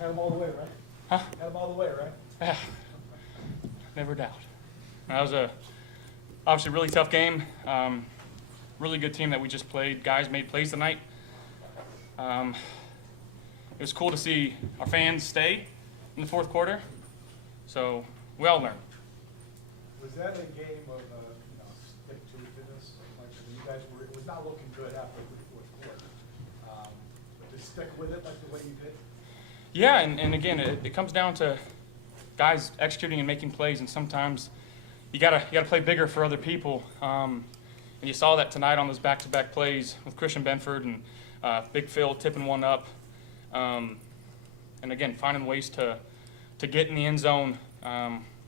Had them all the way, right? Huh? Had them all the way, right? Yeah, never doubt. That was obviously a really tough game. Really good team that we just played. Guys made plays tonight. It was cool to see our fans stay in the fourth quarter. So we all learned. Was that a game of stick to this? Like you guys were, it was not looking good after the fourth quarter. But to stick with it like the way you did. Yeah, and again, it comes down to guys executing and making plays, and sometimes you gotta play bigger for other people. And you saw that tonight on those back-to-back plays with Christian Benford and Big Phil tipping one up. And again, finding ways to get in the end zone.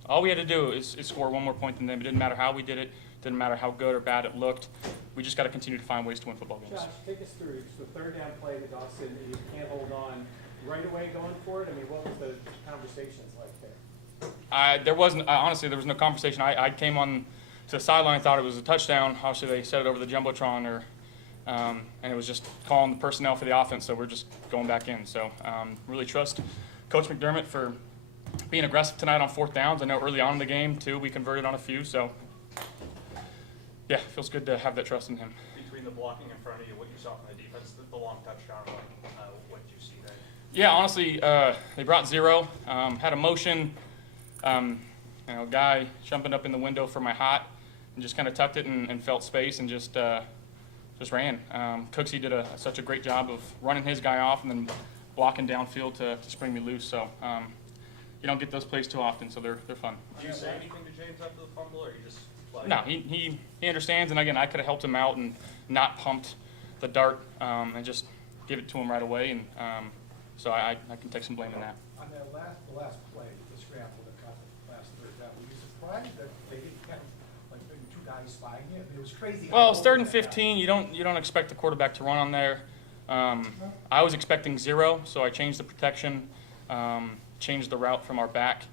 All we had to do is score one more point than them. It didn't matter how we did it. Didn't matter how good or bad it looked. We just got to continue to find ways to win football games. Josh, take us through the third down play to Dawson, and you can't hold on right away going for it. I mean, what was the conversations like there? There wasn't honestly. There was no conversation. I came on to the sideline, thought it was a touchdown. Obviously, they said it over the jumbotron, and it was just calling the personnel for the offense. So we're just going back in. So really trust Coach McDermott for being aggressive tonight on fourth downs. I know early on in the game too, we converted on a few. So yeah, it feels good to have that trust in him. Between the blocking in front of you, what you saw from the defense, the long touchdown run, what did you see there? Yeah, honestly, they brought zero. Had a motion, guy jumping up in the window for my hot, and just kind of tucked it and felt space and just ran. Cooksey did such a great job of running his guy off and then blocking downfield to spring me loose. So you don't get those plays too often, so they're fun. Did you say anything to James after the fumble, or you just? No, he understands, and again, I could have helped him out and not pumped the dart and just give it to him right away, and so I can take some blame in that. On that the last play, the scramble that got the last third down, were you surprised that they didn't have like maybe two guys spying it? It was crazy. Well, it's third and 15. You don't expect the quarterback to run on there. I was expecting zero, so I changed the protection, changed the route from our back,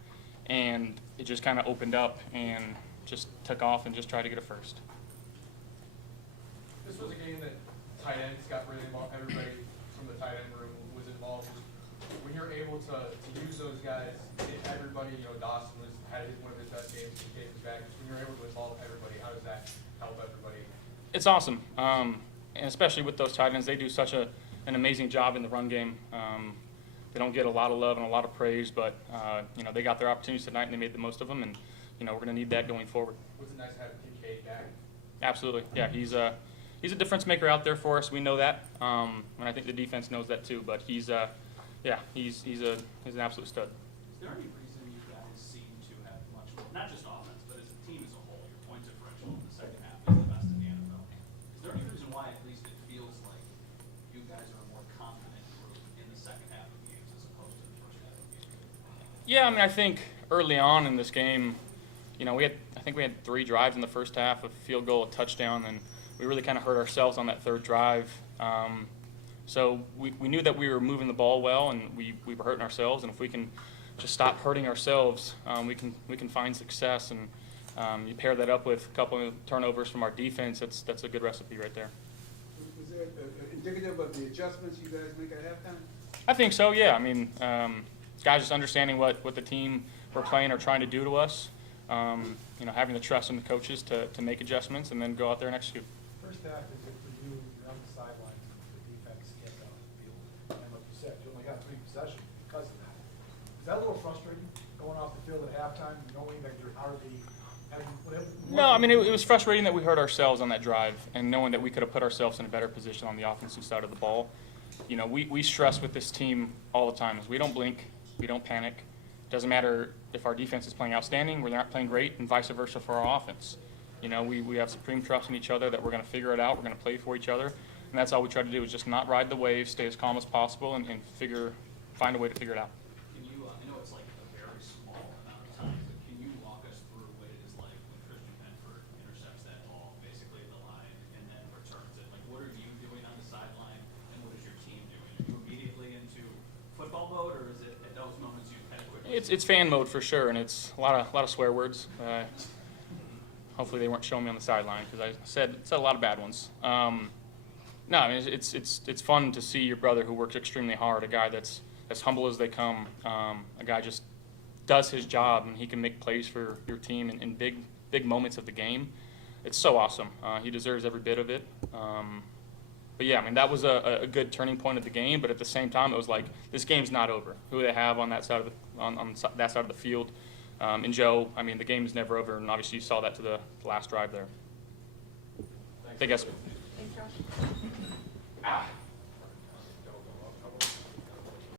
and it just kind of opened up and just took off and just tried to get it first. This was a game that tight ends got really involved. Everybody from the tight end room was involved. When you're able to use those guys, everybody, Dawson had one of his best games. He came back. When you're able to involve everybody, how does that help everybody? It's awesome, and especially with those tight ends, they do such an amazing job in the run game. They don't get a lot of love and a lot of praise, but they got their opportunities tonight and they made the most of them, and we're going to need that going forward. Was it nice to have Kincaid back? Absolutely, yeah. He's a difference maker out there for us. We know that, and I think the defense knows that too. But he's an absolute stud. Is there any reason you guys seem to have much more, not just offense, but as a team as a whole, your point differential in the second half is the best in the NFL? Is there any reason why at least it feels like you guys are a more confident group in the second half of games as opposed to the first half of games? Yeah, I mean, I think early on in this game, we had 3 drives in the first half, a field goal, a touchdown, and we really kind of hurt ourselves on that third drive. So we knew that we were moving the ball well, and we were hurting ourselves. And if we can just stop hurting ourselves, we can find success. And you pair that up with a couple of turnovers from our defense. That's a good recipe right there. Was there indicative of the adjustments you guys make at halftime? I think so. Yeah. I mean, guys just understanding what the team we're playing are trying to do to us. Having the trust in the coaches to make adjustments and then go out there and execute. First half is it for you, you're on the sidelines, the defense gets out of the field. And like you said, you only got 3 possessions because of that. Is that a little frustrating, going off the field at halftime, knowing that you're hardly having whatever? No, I mean, it was frustrating that we hurt ourselves on that drive and knowing that we could have put ourselves in a better position on the offensive side of the ball. We stress with this team all the time is we don't blink, we don't panic. Doesn't matter if our defense is playing outstanding, we're not playing great, and vice versa for our offense. We have supreme trust in each other that we're going to figure it out, we're going to play for each other, and that's all we try to do is just not ride the wave, stay as calm as possible, and find a way to figure it out. Can you, I know it's like a very small amount of time, but can you walk us through what it is like when Christian Benford intercepts that ball, basically the line, and then returns it? Like, what are you doing on the sideline, and what is your team doing? Are you immediately into football mode, or is it at those moments you kind of quickly? It's fan mode for sure, and it's a lot of swear words. Hopefully they weren't showing me on the sideline because I said a lot of bad ones. No, I mean it's fun to see your brother who works extremely hard, a guy that's as humble as they come. A guy just does his job, and he can make plays for your team in big moments of the game. It's so awesome. He deserves every bit of it. But yeah, I mean, that was a good turning point of the game. But at the same time, it was like, this game's not over. Who they have on that side of the that side of the field, and Joe. I mean, the game's never over, and obviously you saw that to the last drive there. Thanks, guys. Thanks, Josh.